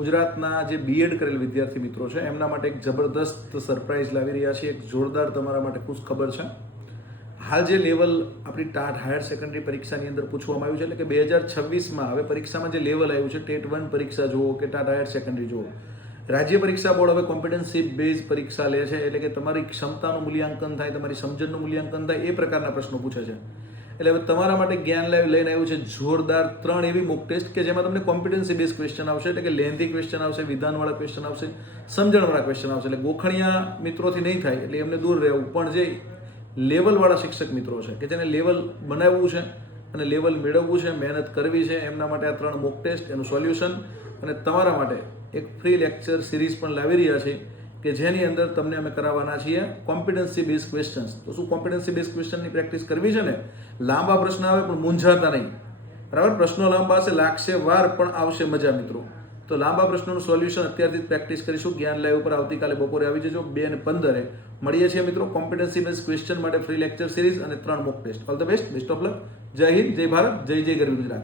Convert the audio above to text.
ગુજરાતના જે બીએડ કરેલ વિદ્યાર્થી મિત્રો છે એમના માટે એક જબરદસ્ત સરપ્રાઈઝ લાવી રહ્યા છીએ. એક જોરદાર તમારા માટે ખુશ ખબર છે. હાલ જે લેવલ આપણી ટાટ હાયર સેકન્ડરી પરીક્ષાની અંદર પૂછવામાં આવ્યું છે, એટલે કે 2026માં હવે પરીક્ષામાં જે લેવલ આવ્યું છે, ટેટ 1 પરીક્ષા જુઓ કે ટાટ હાયર સેકન્ડરી જુઓ, રાજ્ય પરીક્ષા બોર્ડ હવે કોમ્પિટન્સી બેઝ પરીક્ષા લે છે. એટલે કે તમારી ક્ષમતાનું મૂલ્યાંકન થાય, તમારી સમજણનું મૂલ્યાંકન થાય, એ પ્રકારના પ્રશ્નો પૂછે છે. એટલે હવે તમારા માટે જ્ઞાન લાઈવ લઈને આવ્યું છે જોરદાર 3 એવી મોક ટેસ્ટ કે જેમાં તમને કોમ્પિટન્સી બેઝ ક્વેશ્ચન આવશે, એટલે કે લેન્ધી ક્વેશ્ચન આવશે, વિધાનવાળા ક્વેશ્ચન આવશે, સમજણવાળા ક્વેશ્ચન આવશે. એટલે ગોખણિયા મિત્રોથી નહીં થાય એટલે એમને દૂર રહેવું, પણ જે લેવલવાળા શિક્ષક મિત્રો છે કે જેને લેવલ બનાવવું છે અને લેવલ મેળવવું છે, મહેનત કરવી છે, એમના માટે આ 3 મોક ટેસ્ટ, એનું સોલ્યુશન અને તમારા માટે એક ફ્રી લેક્ચર સિરીઝ પણ લાવી રહ્યા છે કે જેની અંદર તમને અમે કરાવવાના છીએ કોમ્પિટન્સી બેઝ ક્વેશ્ચન્સ. તો શું કોમ્પિટન્સી બેઝ ક્વેશ્ચનની પ્રેક્ટિસ કરવી છે ને? લાંબા પ્રશ્ન આવે પણ મૂંઝાતા નહીં, બરાબર? પ્રશ્નો લાંબા હશે, લાગશે વાર, પણ આવશે મજા મિત્રો. તો લાંબા પ્રશ્નોનું સોલ્યુશન અત્યારથી જ પ્રેક્ટિસ કરીશું. જ્ઞાન લાઈવ ઉપર આવતીકાલે બપોરે આવી જજો 2:15 મળીએ છીએ મિત્રો. કોમ્પિટન્સી બેઝ ક્વેશ્ચન માટે ફ્રી લેક્ચર સિરીઝ અને 3 mock test. All the best, best of luck. જય હિન્દ, જય ભારત, જય જય ગરવી ગુજરાત.